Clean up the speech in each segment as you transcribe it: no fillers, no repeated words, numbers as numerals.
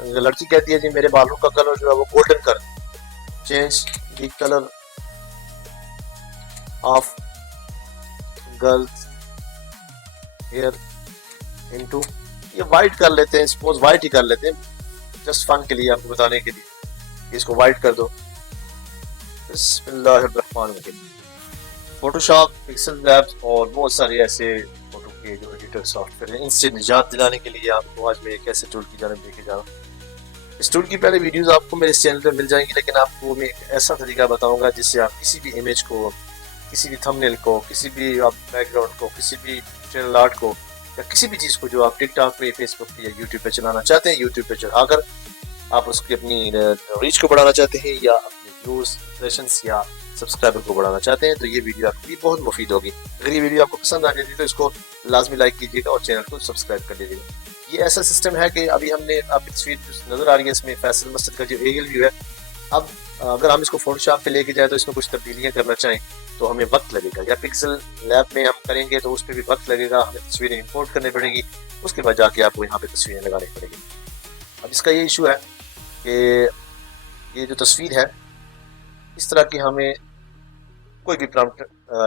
लड़की कहती है जी मेरे बालों का कलर जो है वो गोल्डन कर, change the colour of girls hair into, ये वाइट कर लेते हैं, सपोज वाइट ही कर लेते हैं जस्ट फन के लिए, आपको बताने के लिए। इसको वाइट कर दो। बिस्मिल्लाहिर्रहमानिर्रहीम। फोटोशॉप, पिक्सल लैब्स और बहुत सारे ऐसे फोटो के जो एडिटर सॉफ्टवेयर हैं, इनसे निजात दिलाने के लिए आपको आज मैं एक ऐसे टूल की जानब लेके जा रहा हूँ। इस टूल की पहले वीडियोस आपको मेरे इस चैनल पे मिल जाएंगी, लेकिन आपको मैं एक ऐसा तरीका बताऊंगा जिससे आप किसी भी इमेज को, किसी भी थंबनेल को, किसी भी आप बैकग्राउंड को, किसी भी चैनल आर्ट को या किसी भी चीज़ को जो आप टिकटॉक पे, फेसबुक पे या यूट्यूब पे चलाना चाहते हैं, यूट्यूब पे चढ़ाकर आप उसकी अपनी रीच को बढ़ाना चाहते हैं या अपने व्यूज, इंप्रेशंस या सब्सक्राइबर को बढ़ाना चाहते हैं, तो ये वीडियो आपके लिए बहुत मुफीद होगी। अगर ये वीडियो आपको पसंद आ जाती है तो इसको लाजमी लाइक कीजिएगा और चैनल को सब्सक्राइब कर लीजिएगा। ये ऐसा सिस्टम है कि अभी हमने आपकी तस्वीर नज़र आ रही है, इसमें फैसल मस्जिद का जो एरियल व्यू है। अब अगर हम इसको फोटोशॉप पे लेके जाए तो इसमें कुछ तब्दीलियाँ करना चाहें तो हमें वक्त लगेगा, या पिक्सल लैब में हम करेंगे तो उस पर भी वक्त लगेगा, हमें तस्वीरें इंपोर्ट करनी पड़ेगी, उसके बाद जाके आपको यहाँ पे तस्वीरें लगानी पड़ेगी। अब इसका ये इशू है कि ये जो तस्वीर है इस तरह की हमें कोई भी प्रॉम्प्ट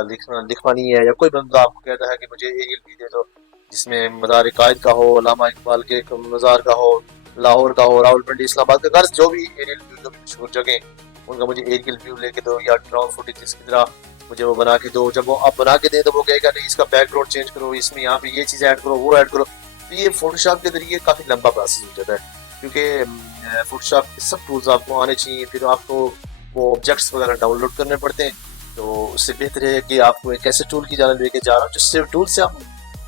लिखवानी है, या कोई बंदा आपको कहता है कि मुझे एरियल व्यू दे दो जिसमें मज़ार कायद का हो, अल्लामा इकबाल के मज़ार का हो, लाहौर का हो, रावलपिंडी, इस्लामाबाद का, गर्ज जो भी एरियल व्यू, जो भी मशहूर जगह उनका मुझे एरियल व्यू लेके दो, या ड्रोन फुटेज की तरह मुझे वो बना के दो। जब वो आप बना के दें तो वो कहेगा नहीं इसका बैकग्राउंड चेंज करो, इसमें यहाँ पे ये चीज़ ऐड करो, वो ऐड करो। तो ये फोटोशॉप के जरिए काफ़ी लंबा प्रोसेस हो जाता है, क्योंकि फोटोशॉप के सब टूल्स आपको आने चाहिए, फिर आपको वो ऑब्जेक्ट्स वगैरह डाउनलोड करने पड़ते हैं। तो उससे बेहतर है कि आपको एक ऐसे टूल की जानब लेके जा रहा हूँ जिससे टूल से आप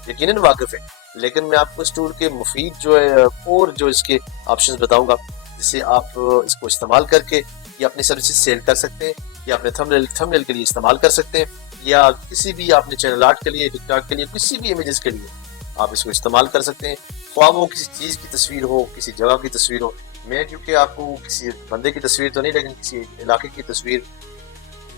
यकीनन वाकिफ है, लेकिन मैं आपको इस टूल के मुफीद जो है और जो इसके ऑप्शंस बताऊंगा जिससे आप इसको इस्तेमाल करके या अपनी सर्विसेज सेल कर सकते हैं, या अपने थंबनेल के लिए इस्तेमाल कर सकते हैं, या किसी भी आपने चैनल आर्ट के लिए, टिकटॉक के लिए, किसी भी इमेजेस के लिए आप इसको इस्तेमाल कर सकते हैं। ख्वाह वो किसी चीज़ की तस्वीर हो, किसी जगह की तस्वीर हो। मैं क्योंकि आपको किसी बंदे की तस्वीर तो नहीं, लेकिन किसी इलाके की तस्वीर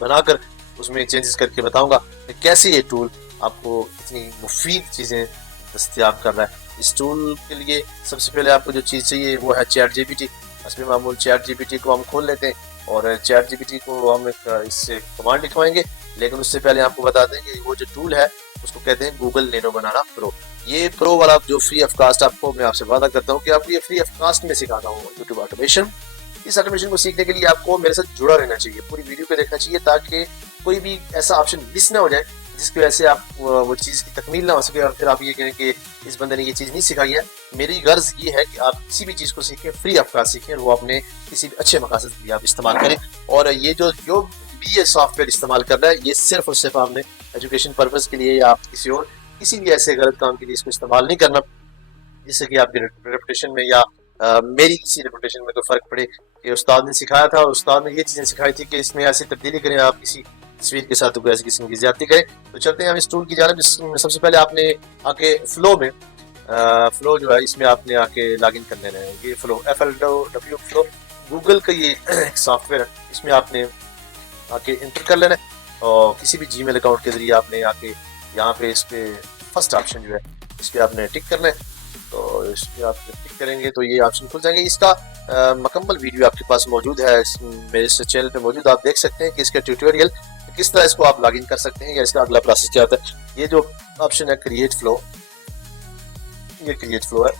बनाकर उसमें चेंजेस करके बताऊंगा कि कैसे ये टूल आपको इतनी मुफीद चीज़ें दस्तियाब कर रहा है। इस टूल के लिए सबसे पहले आपको जो चीज़ चाहिए वो है चैट जीपीटी। असली मामूल चैट जीपीटी को हम खोल लेते हैं और चैट जीपीटी को हम इससे कमांड लिखवाएंगे, लेकिन उससे पहले आपको बता दें कि वो जो टूल है उसको कहते हैं गूगल नैनो बनाना प्रो। ये प्रो वाला जो फ्री ऑफ कास्ट, आपको मैं आपसे वादा करता हूँ कि आपको ये फ्री ऑफ कास्ट में सिखाता हूँ यूट्यूब ऑटोमेशन। इस ऑटोमेशन को सीखने के लिए आपको मेरे साथ जुड़ा रहना चाहिए, पूरी वीडियो को देखना चाहिए, ताकि कोई भी ऐसा ऑप्शन मिस ना हो जाए जिसकी वजह से आप वो चीज़ की तकमील ना हो सके और फिर आप ये कहें कि इस बंदे ने ये चीज़ नहीं सिखाई है। मेरी गर्ज ये है कि आप किसी भी चीज़ को सीखें, फ्री ऑफ कास्ट सीखें, वो अपने किसी भी अच्छे मकासद के लिए आप इस्तेमाल करें। और ये जो भी ये सॉफ्टवेयर इस्तेमाल कर रहा है ये सिर्फ और सिर्फ आपने एजुकेशन पर्पज़ के लिए, या आप किसी और किसी भी ऐसे गलत काम के लिए इसको इस्तेमाल नहीं करना जिससे कि आपकी रेपुटेशन में या मेरी किसी रेपुटेशन में कोई फ़र्क पड़े कि उस्ताद ने सिखाया था और उस्ताद ने ये चीज़ें सिखाई थी कि इसमें ऐसी तब्दीली करें, आप किसी तस्वीर के साथ तो कोई ऐसी किस्म की ज्यादती करें। तो चलते हैं हम इस टूल की जानिब। सबसे पहले आपने आके फ्लो में, फ्लो जो है इसमें आपने आके लॉगिन कर लेना है। ये फ्लो FLW फ्लो गूगल का ये एक सॉफ्टवेयर है, इसमेमें आपने आके इंटर कर लेना है और किसी भी जीमेल अकाउंट के जरिए आपने आके यहाँ पे इस पे फर्स्ट ऑप्शन जो है इस पर आपने टिक करना है। तो इस पर आप टिक करेंगे तो ये ऑप्शन खुल जाएंगे। इसका मुकम्मल वीडियो आपके पास मौजूद है, मेरे इस चैनल पे मौजूद, आप देख सकते हैं कि इसका ट्यूटोरियल किस तरह इसको आप लॉगिन कर सकते हैं या इसका अगला प्रोसेस क्या होता है। ये जो ऑप्शन है क्रिएट फ्लो, ये क्रिएट फ्लो है,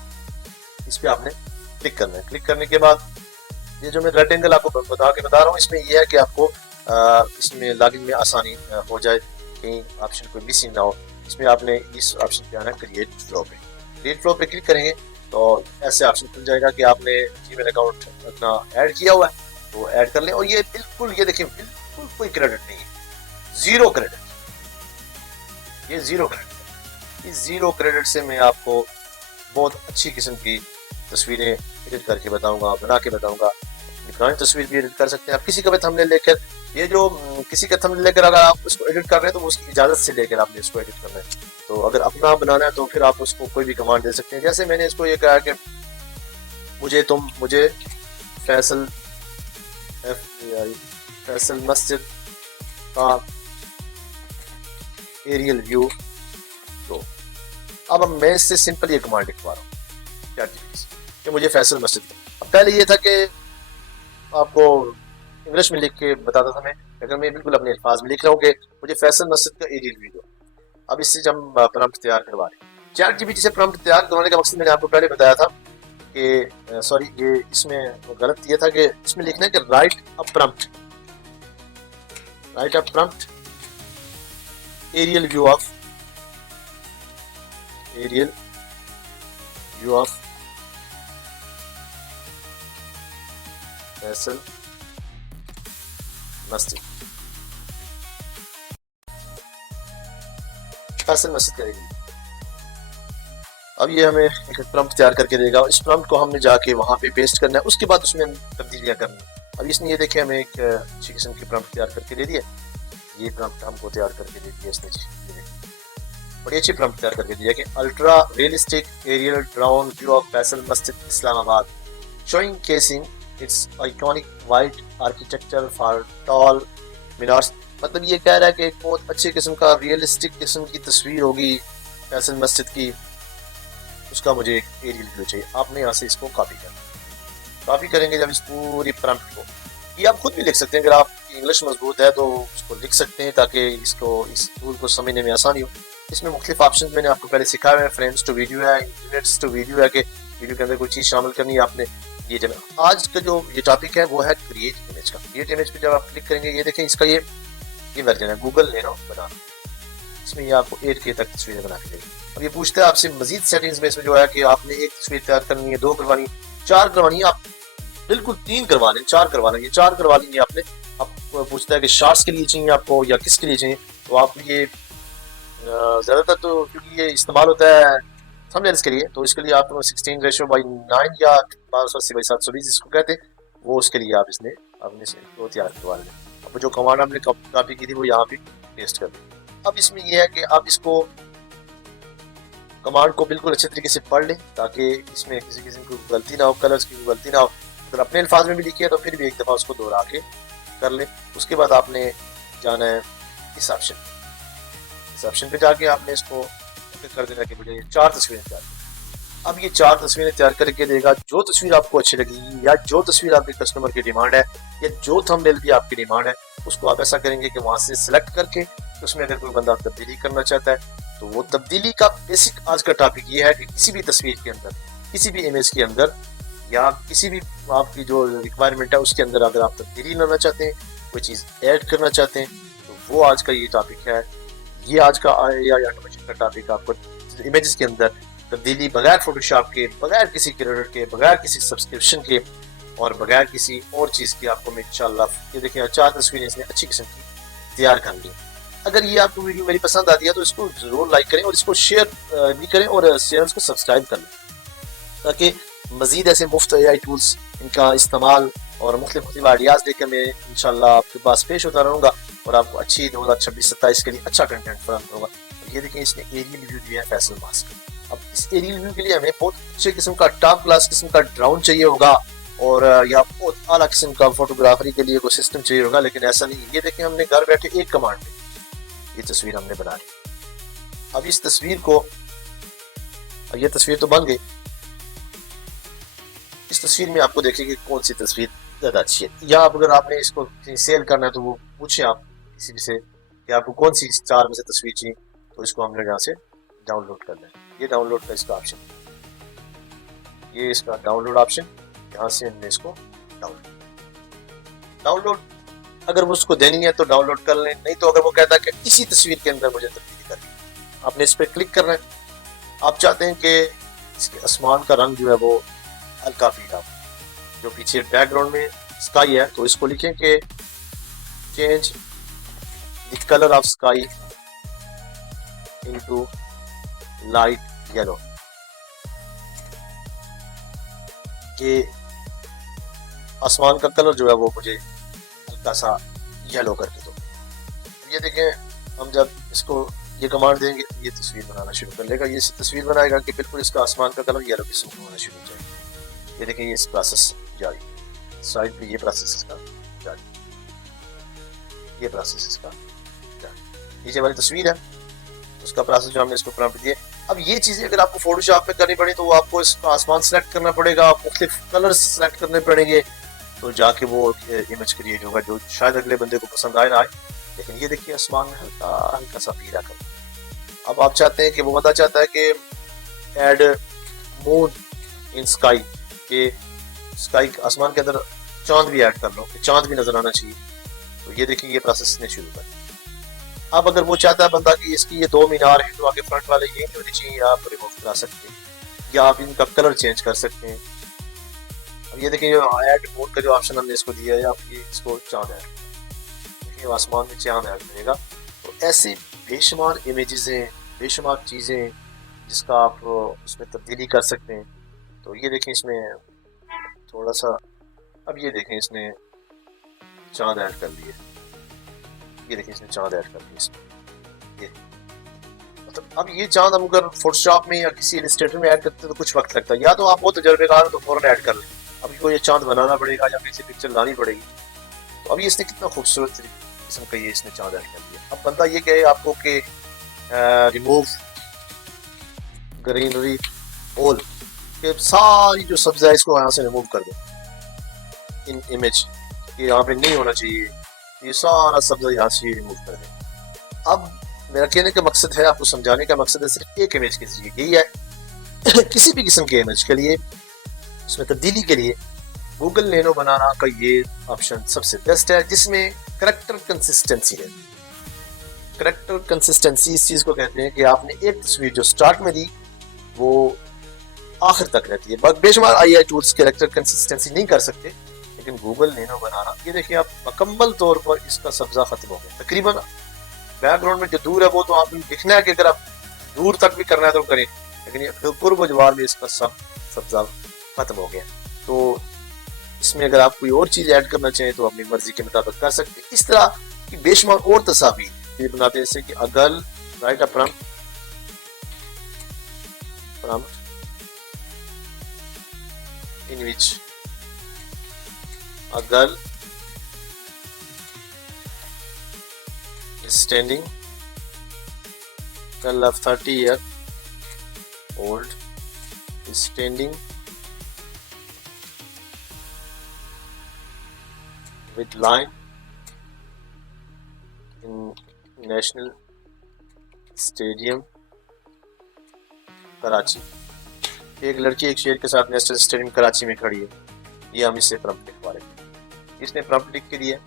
इस पर आपने क्लिक करना है। क्लिक करने के बाद ये जो मैं रेक्टेंगल आपको बता रहा हूँ, इसमें यह है कि आपको इसमें लॉगिन में आसानी हो जाए, कहीं ऑप्शन कोई मिसिंग ना हो। इसमें आपने इस ऑप्शन पे आना है क्रिएट फ्लो पे। क्रिएट फ्लो पे क्लिक करेंगे तो ऐसे ऑप्शन खुल जाएगा कि आपने जीमेल अकाउंट अपना ऐड किया हुआ है तो ऐड कर लें। और ये बिल्कुल, ये देखिए बिल्कुल कोई क्रेडिट नहीं है, जीरो क्रेडिट, ये जीरो क्रेडिट। इस जीरो क्रेडिट से मैं आपको बहुत अच्छी किस्म की तस्वीरें एडिट करके बताऊंगा, बना के बताऊंगा। पुरानी तस्वीर भी एडिट कर सकते हैं आप, किसी का भी थंबनेल लेकर, ये जो किसी का थंबनेल लेकर अगर आप उसको एडिट कर रहे हैं तो उसकी इजाज़त से लेकर आपने इसको एडिट करना है। तो अगर अपना बनाना है तो फिर आप उसको कोई भी कमांड दे सकते हैं। जैसे मैंने इसको ये कहा कि मुझे फैसल मस्जिद का एरियल व्यू दो। अब मैं इससे सिंपल ये कमांड लिखवा रहा हूँ कि मुझे फैसल मस्जिद अब पहले ये था कि आपको इंग्लिश में लिख के बताता था मैं, अगर मैं बिल्कुल अपने अल्फाज में लिख रहा हूँ कि मुझे फैसल मस्जिद का एरियल व्यू दो। अब इससे हम प्रॉम्प्ट तैयार करवा रहे हैं। चैट जीपीटी से प्रॉम्प्ट तैयार करवाने का मकसद मैंने आपको पहले बताया था कि सॉरी, ये इसमें गलत ये था कि इसमें लिखना है कि write a prompt aerial view of Faisal Masjid करेगी। अब ये हमें एक प्रॉम्प्ट तैयार करके देगा। इस प्रॉम्प्ट को हमने जाके वहां पे पेस्ट करना है, उसके बाद उसमें तब्दीलियां करनी है। अब इसने ये देखे हमें एक अच्छी किस्म की प्रॉम्प्ट तैयार करके दे दी है। ये प्रॉम्प्ट हमको तैयार करके दे दिया इसने जी, बड़ी अच्छी प्रॉम्प्ट तैयार करके दिया कि ultra realistic aerial drone view of Faisal Masjid Islamabad showing casing its iconic white architecture four tall minarets. मतलब ये कह रहा है कि एक बहुत अच्छे किस्म का रियलिस्टिक किस्म की तस्वीर होगी फैसल मस्जिद की, उसका मुझे एक एरियल व्यू चाहिए। आपने यहाँ से इसको कॉपी करेंगे जब इस पूरी प्रॉम्प्ट को, ये आप खुद भी लिख सकते हैं, अगर आप इंग्लिश मजबूत है तो उसको लिख सकते हैं ताकि इसको इस टूल को समझने में आसानी हो। इसमें मुख्तलिफ ऑप्शन मैंने आपको पहले सिखाया है, फ्रेम्स टू वीडियो है, यूनिट्स टू वीडियो है कि वीडियो के अंदर कोई चीज़ शामिल करनी है आपने। ये आज का जो ये टॉपिक है वो है क्रिएट इमेज का। क्रिएट इमेज पे जब आप क्लिक करेंगे, ये देखें इसका ये वर्जन है गूगल ले रहा हूँ बनाना, इसमें ये आपको 8K तक तस्वीरें बना के देगी। अब ये पूछता है आपसे मजीद सेटिंग्स में, इसमें जो है कि आपने एक तस्वीर तैयार करनी है, 2 करवानी, 4 करवानी है, आप बिल्कुल 3 करवा लें, 4 करवा लेंगे, 4 करवा लेंगे आपने। अब पूछता है कि शॉर्ट्स के लिए चाहिए आपको या किसके लिए चाहिए, तो आप ये ज़्यादातर तो क्योंकि ये इस्तेमाल होता है थंबनेल्स के लिए, तो इसके लिए आप 16:9 या 1280/720 जिसको कहते हैं, वो उसके लिए आप इसने अपने से वो तैयार करवा लें। अब जो कमांड हमने कॉपी की थी वो यहाँ पे पेस्ट कर दी। अब इसमें यह है कि आप इसको कमांड को बिल्कुल अच्छे तरीके से पढ़ लें ताकि इसमें किसी किस्म की गलती ना हो, कलर्स की गलती ना हो। अगर अपने अल्फाज में भी लिखी है तो फिर भी एक दफ़ा उसको दोहरा के कर लें। उसके बाद आपने जाना है इस ऑप्शन पे जाके आपने इसको कर देना कि मुझे 4 तस्वीरें तैयार। अब ये 4 तस्वीरें तैयार करके देगा। जो तस्वीर आपको अच्छी लगी या जो तस्वीर आपके कस्टमर की डिमांड है या जो थंबनेल की आपकी डिमांड है, उसको आप ऐसा करेंगे कि वहां से सिलेक्ट करके उसमें अगर कोई बंदा तब्दीली करना चाहता है तो वो तब्दीली का बेसिक आज का टॉपिक ये है कि किसी भी तस्वीर के अंदर, किसी भी इमेज के अंदर या किसी भी आपकी जो रिक्वायरमेंट है उसके अंदर अगर आप तब्दीली लाना चाहते हैं, कोई चीज़ ऐड करना चाहते हैं, तो वो आज का ये टॉपिक है। ये आज का AI ऑटोमेशन का टॉपिक आपको इमेजेस के अंदर तब्दीली बगैर फोटोशॉप के, बगैर किसी क्रेडिट के, बगैर किसी सब्सक्रिप्शन के और बगैर किसी और चीज़ की आपको मैं इंशाल्लाह, ये देखिए 4 तस्वीरें इसने अच्छी किस्म की तैयार कर ली। अगर ये आपको वीडियो मेरी पसंद आती है तो इसको ज़रूर लाइक करें और इसको शेयर भी करें और चैनल को सब्सक्राइब कर लें ताकि मज़ीद ऐसे मुफ्त AI टूल्स इनका इस्तेमाल और मुख्तलिफ आइडियाज़ लेकर मैं इंशाल्लाह आपके पास पेश होता रहूँगा और आपको अच्छी 2026-27 के लिए अच्छा कंटेंट फराहम करूँगा। ये देखें इसने एरियल व्यू दिया है फैसल मास्क। अब इस एरियल व्यू के लिए हमें बहुत अच्छे किस्म का टॉप क्लास किस्म का ड्रोन चाहिए होगा और या बहुत आला किस्म का फोटोग्राफरी के लिए कोई सिस्टम चाहिए होगा, लेकिन ऐसा नहीं। ये देखें हमने घर बैठे एक कमांड में ये तस्वीर हमने बना ली। अब इस तस्वीर को, ये तस्वीर तो बन गई, इस तस्वीर में आपको देखिए कि कौन सी तस्वीर ज़्यादा अच्छी है। या अगर आपने इसको सेल करना है तो वो पूछे आप किसी भी से कि आपको कौन सी 4 में से तस्वीर चाहिए, तो इसको हमने यहाँ से डाउनलोड करना है। ये डाउनलोड का इसका ऑप्शन, ये इसका डाउनलोड ऑप्शन, यहाँ से हमने इसको डाउनलोड अगर वो उसको देनी है तो डाउनलोड कर लें, नहीं तो अगर वो कहता है कि इसी तस्वीर के अंदर मुझे तब्दीली करनी है, आपने इस पर क्लिक करना है। आप चाहते हैं कि इसके आसमान का रंग जो है वो हल्का पीला, जो पीछे बैकग्राउंड में स्काई है, तो इसको लिखें कि change the colour of sky into light yellow, कि आसमान का कलर जो है वो मुझे हल्का सा येलो करके दो। ये देखें हम जब इसको ये कमांड देंगे ये तस्वीर बनाना शुरू कर लेगा। ये तस्वीर बनाएगा कि बिल्कुल इसका आसमान का कलर येलो किस्म का होना शुरू हो जाएगा। ये देखें ये इस प्रोसेस जारी, साइड पे ये प्रोसेस इसका जारी, ये प्रोसेस इसका जारी। ये जो हमारी तस्वीर है उसका प्रोसेस जो हमने इसको प्रॉम्प्ट दिए अब ये चीजें अगर आपको फोटोशॉप में करनी पड़ी तो आपको इसका आसमान सेलेक्ट करना पड़ेगा, मुख्तलिफ कलर्स सेलेक्ट करने पड़ेंगे, तो जाके वो इमेज क्रिएट होगा जो शायद अगले बंदे को पसंद आए ना आए। लेकिन ये देखिए आसमान में हल्का हल्का सा पीला कलर। अब आप चाहते हैं कि वो बंदा चाहता है कि ऐड मून इन स्काई, के स्काई आसमान के अंदर चांद भी ऐड कर लो, चांद भी नजर आना चाहिए। तो ये देखिए ये प्रोसेस ने शुरू कर। अब अगर वो चाहता है बंदा कि इसकी ये 2 मीनार है तो आगे फ्रंट वाले ये नहीं होने चाहिए, आप रिमूव करा सकते हैं या आप इनका कलर चेंज कर सकते हैं। अब ये देखिए ऐड मून का जो ऑप्शन हमने इसको दिया है, आप ये इसको चांद ऐड देखिए आसमान में चांद ऐड करेगा। तो ऐसे बेशुमार इमेजेस हैं, बेशुमार चीज़ें जिसका आप उसमें तब्दीली कर सकते हैं। तो ये देखें इसमें थोड़ा सा, अब ये देखें इसने चांद ऐड कर लिए, ये देखिए इसने चांद ऐड कर दिया इसमें। ये मतलब अब ये चांद हम अगर फोटोशॉप में या किसी इलस्ट्रेटर में ऐड करते हैं तो कुछ वक्त लगता है, या तो आप बहुत तजर्बेकार हो तो फौरन ऐड कर लें, अब इसको ये चांद बनाना पड़ेगा या किसी पिक्चर लानी पड़ेगी। तो अभी इसने कितना खूबसूरत किस्म का ये इसने चांद ऐड कर दिया। अब बंदा ये कहे आपको कि रिमूव ग्रीनरी ऑल, कि सारी जो सब्जा है इसको यहाँ से रिमूव कर दो इन इमेज, ये यहाँ पे नहीं होना चाहिए, ये सारा सब्जा यहाँ से रिमूव कर दें। अब मेरा कहने का मकसद है, आपको समझाने का मकसद है सिर्फ एक इमेज के जरिए यही है। किसी भी किस्म के इमेज के लिए उसमें तब्दीली के लिए गूगल नैनो बनाना का ये ऑप्शन सबसे बेस्ट है, जिसमें करेक्टर कंसिस्टेंसी है। करेक्टर कंसिस्टेंसी इस चीज को कहते हैं कि आपने एक तस्वीर जो स्टार्ट में दी वो आखिर तक रहती है। बेशुमार AI टूल्स करेक्टर कंसिस्टेंसी नहीं कर सकते, लेकिन गूगल नैनो बनाना, ये देखिए आप मुकम्मल तौर पर इसका सब्जा खत्म हो गया। तकरीबन बैकग्राउंड में जो दूर है वो तो आपने दिखना है कि अगर आप दूर तक भी करना है तो करें, लेकिन ये कुर्ब जवार में इसका सब सब्जा खत्म हो गया। तो इसमें अगर आप कोई और चीज ऐड करना चाहें तो अपनी मर्जी के मुताबिक कर सकते हैं। इस तरह की बेशुमार और तस्वीर ये बनाते हैं, जैसे कि अगल right a prompt in which a girl is standing, girl of 30-year-old is standing with line in National Stadium, Karachi. एक लड़की एक शेर के साथ नेशनल स्टेडियम कराची में खड़ी है, ये हम इससे प्रॉम्प्ट लिखवा रहे हैं। इसने प्रॉम्प्ट लिख के दिया।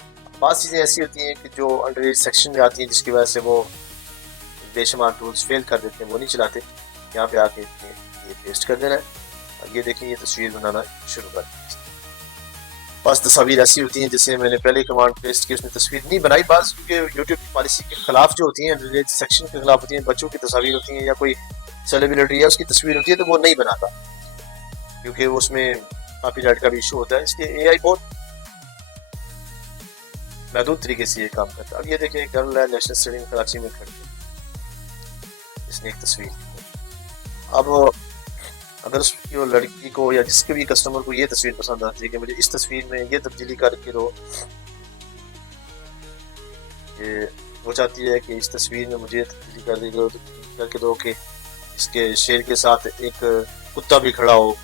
बात चीज़ें ऐसी होती हैं कि जो अंडर सेक्शन में आती हैं जिसकी वजह से वो बेशुमार टूल्स फेल कर देते हैं, वो नहीं चलाते। यहाँ पे आके ये पेस्ट कर देना है और ये देखिए ये तस्वीर बनाना शुरू कर दी। बस तस्वीर ऐसी होती हैं जैसे मैंने पहले कमांड पेस्ट की, उसने तस्वीर नहीं बनाई। बाज क्योंकि यूट्यूब की पॉलिसी के खिलाफ जो होती हैं, अंडर सेक्शन के खिलाफ होती हैं, बच्चों की तस्वीर होती हैं या कोई सेलिब्रिटी है उसकी तस्वीर होती है तो वो नहीं बनाता, क्योंकि उसमें कॉपीराइट का भी इशू होता है। इसलिए AI बहुत महदूद तरीके से ये काम करता है। अब ये देखिए गर्ल है नेशनल स्टेडियम कराची में खड़ी है, इसने एक तस्वीर। अब अगर उसकी लड़की को या जिसके भी कस्टमर को ये तस्वीर पसंद आती है कि मुझे इस तस्वीर में ये तब्दीली करके दो, ये वो चाहती है कि इस तस्वीर में मुझे तब्दीली करके दो कि इसके शेर के साथ एक कुत्ता भी खड़ा हो,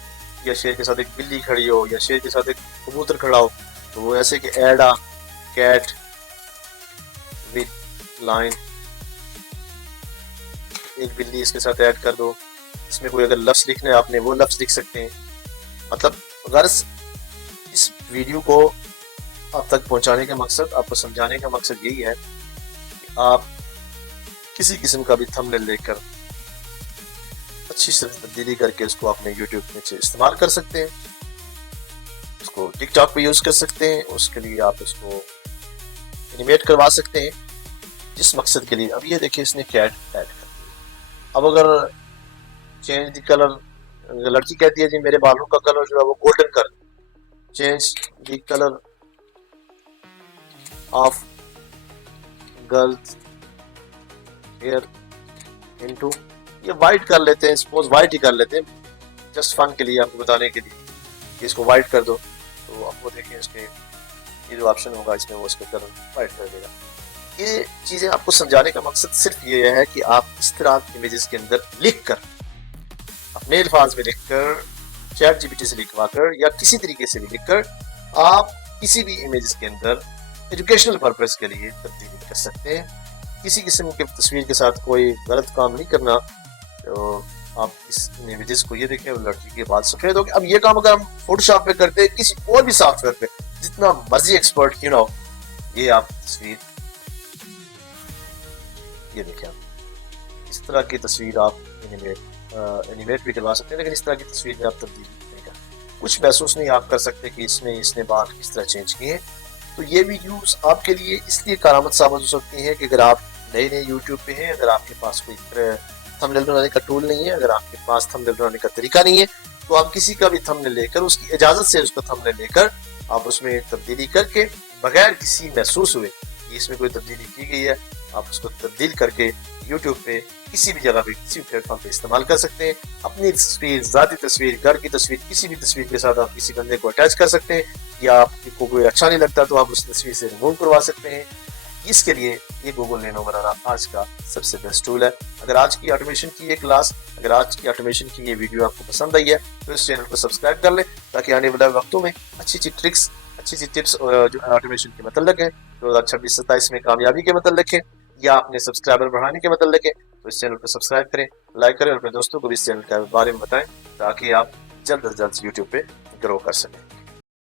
या शेर के साथ एक बिल्ली खड़ी हो, या शेर के साथ एक कबूतर खड़ा हो, तो वो ऐसे कि add a cat with line, एक बिल्ली इसके साथ ऐड कर दो। इसमें कोई अगर लफ्ज़ लिखना है आपने वो लफ्ज़ लिख सकते हैं। मतलब अगर इस वीडियो को आप तक पहुंचाने का मकसद, आपको समझाने का मकसद यही है कि आप किसी किस्म का भी थंबनेल लेकर अच्छी से तब्दीली करके उसको अपने यूट्यूब में से इस्तेमाल कर सकते हैं, उसको टिकटॉक पे यूज़ कर सकते हैं, उसके लिए आप उसको एनिमेट करवा सकते हैं जिस मकसद के लिए। अब ये देखिए इसने कैट ऐड कर दिया। अब अगर चेंज द कलर, लड़की कहती है जी मेरे बालों का कलर जो है वो गोल्डन कर, change the colour of girls hair into, ये वाइट कर लेते हैं, सपोज वाइट ही कर लेते हैं जस्ट फन के लिए, आपको बताने के लिए कि इसको वाइट कर दो। तो आप वो देखिए इसके ये जो ऑप्शन होगा इसमें वो इसके कलर वाइट कर देगा। ये चीजें आपको समझाने का मकसद सिर्फ ये है कि आप इस तरह की इमेजेस के अंदर लिखकर, अपने अल्फाज में लिखकर, चैट जीपीटी से लिखवा कर या किसी तरीके से भी लिखकर आप किसी भी इमेजेस के अंदर एजुकेशनल पर्पस के लिए तब्दीली कर सकते हैं। किसी किस्म की तस्वीर के साथ कोई गलत काम नहीं करना। तो आप इस इमेजेस को ये देखें, लड़की के बाल सफेद हो गए। अब ये काम अगर हम फोटोशॉप पे करते हैं, किसी और भी सॉफ्टवेयर पे, जितना मर्जी एक्सपर्ट क्यों ना हो, ये आप तस्वीर, ये देखें, आप इस तरह की तस्वीर आप एनिमेट भी करवा सकते हैं, लेकिन इस तरह की तस्वीर में आप तब्दीली नहीं कर, कुछ महसूस नहीं आप कर सकते कि इसमें इसने बाल किस तरह चेंज किए हैं। तो ये वीडियोस आपके लिए इसलिए करामत साबित हो सकती हैं कि अगर आप नए नए यूट्यूब पे हैं, अगर आपके पास कोई थंबनेल बनाने का टूल नहीं है, अगर आपके पास थंबनेल बनाने का तरीका नहीं है, तो आप किसी का भी थंबनेल लेकर, उसकी इजाजत से उसका थंबनेल लेकर आप उसमें तब्दीली करके बगैर किसी महसूस हुए कि इसमें कोई तब्दीली की गई है, आप उसको तब्दील करके यूट्यूब पे किसी भी जगह पे, किसी भी प्लेटफॉर्म पे इस्तेमाल कर सकते हैं। अपनी तस्वीर, ज़ाती तस्वीर, घर की तस्वीर, किसी भी तस्वीर के साथ आप किसी बंदे को अटैच कर सकते हैं, या आपको कोई अच्छा नहीं लगता तो आप उस तस्वीर से रिमूव करवा सकते हैं। इसके लिए ये गूगल नैनो बनाना आज का सबसे बेस्ट टूल है। अगर आज की ऑटोमेशन की ये क्लास, अगर आज की ऑटोमेशन की ये वीडियो आपको पसंद आई है तो इस चैनल को सब्सक्राइब कर लें, ताकि आने वाले वक्तों में अच्छी अच्छी ट्रिक्स, अच्छी अच्छी टिप्स और जो ऑटोमेशन के मतलब है 2026-27 में कामयाबी के मतलब है, या अपने सब्सक्राइबर बढ़ाने के मतलब है, तो इस चैनल को सब्सक्राइब करें, लाइक करें और अपने दोस्तों को भी इस चैनल के बारे में बताएं, ताकि आप जल्द से जल्द यूट्यूब पे ग्रो कर सकें।